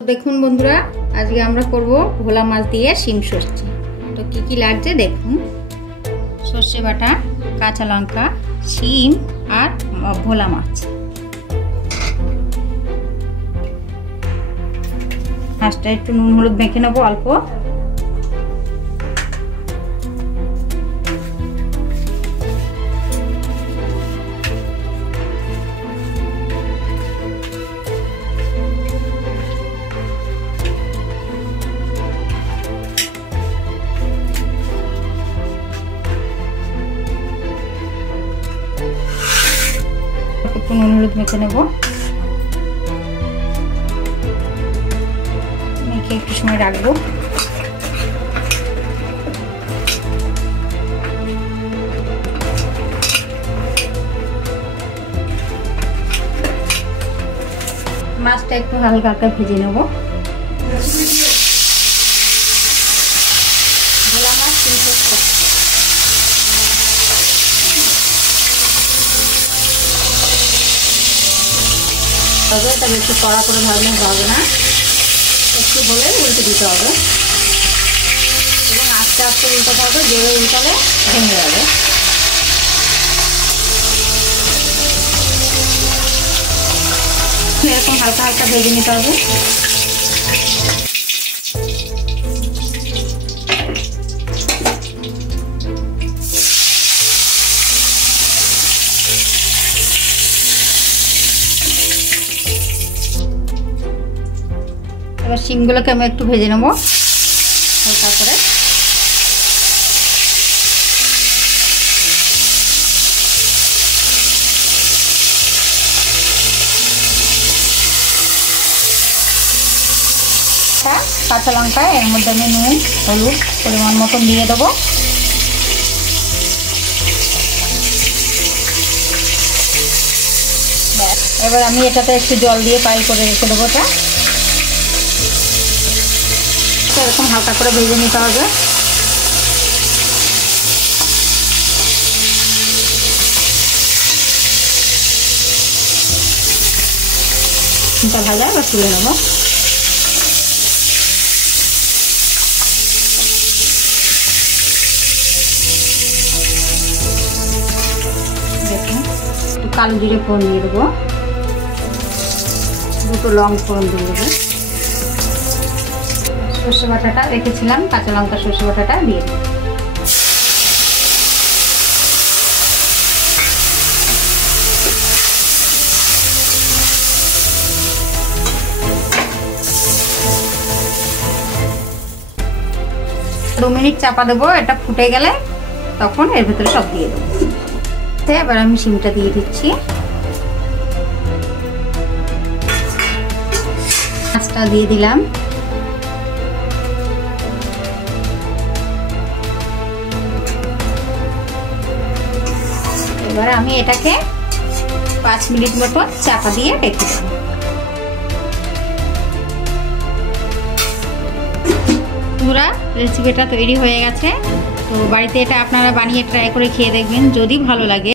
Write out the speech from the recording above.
দেখুন বন্ধুরা, আজকে আমরা করব ভোলা মাছ দিয়ে শিম সর্ষে। তো কি কি লাগছে দেখুন। সর্ষে বাটা, কাঁচা লঙ্কা, শিম আর ভোলা মাছ। মাছটা একটু নুন হলুদ মেখে নেবো অল্প। একটু নুন হলুদ মেখে নেব, মেখে একটু সময় রাখবো। মাছটা একটু হালকা হালকা ভেজে নেব। ভোলা মাছ তবে এটা বেশি কড়া করে ভাজলে হবে না, একটু হলে উল্টে দিতে হবে এবং আস্তে আস্তে উল্টাতে হবে, জোরে উল্টালে ভেঙে যাবে। এরকম হালকা হালকা ভেজে নিতে হবে। এবার শিমগুলোকে আমি একটু ভেজে নেব হালকা করে। কাঁচা লঙ্কা, এর মধ্যে আমি নুন হলুদ পরিমাণ মতন দিয়ে দেবো। এবার আমি এটাতে একটু জল দিয়ে পাই করে রেখে দেবো। এটা এরকম হালকা করে ভেজে নিতে হবে। এটা ভাজা এবার তুলে নেবো। দেখুন, একটু কালো জিরে ফোড়ন দিয়ে দেবো, দুটো লং ফোড়ন দিয়ে দেবো। সর্ষে বাটাটা রেখেছিলাম, কাঁচা লঙ্কা সর্ষে বাটাটা দিয়ে দেবো। দু মিনিট চাপা দেবো, এটা ফুটে গেলে তখন এর ভেতরে সব দিয়ে দেবো। এবার আমি শিমটা দিয়ে দিচ্ছি, মাছটা দিয়ে দিলাম। এবার আমি এটাকে 5 মিনিট মতো চাপা দিয়ে রেখে দেব। পুরা রেসিপিটা তৈরি হয়ে গেছে। তো বাড়িতে এটা আপনারা বানিয়ে ট্রাই করে খেয়ে দেখবেন, যদি ভালো লাগে